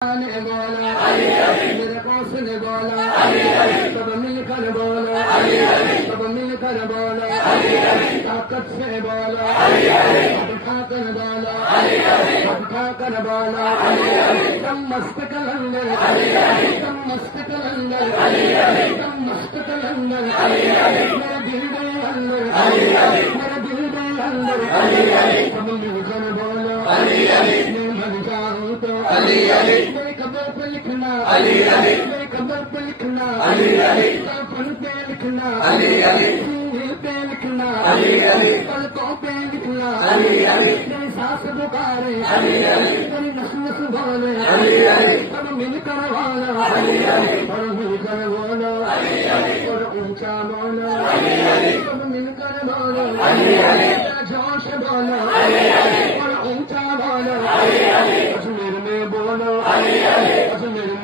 ने बोला मेरे कौस ने बोला सब मिलकर बोलो सब मिलकर बोलो ताकत से बोलो उठाकर बोलो उठाकर बोलो दम मस्त कलंदर दम मस्त कलंदर दम मस्त कलंदर मेरे दिल के अंदर मेरे दिल के अंदर सब मिलकर बोलो मैं मर जाऊं तो मेरे कब्र पे लिखना मेरे कब्र पे लिखना कफन पे लिखना सीने पे लिखना पलकों पे लिखना मेरी सांस पुकारे मेरी नस नस बोले सब मिलकर बोलो और मिलकर बोलो और ऊंचा बोलो सब मिलकर बोलो जोश बोलो और ऊंचा बोलो अजमेर में बोलो अजमेर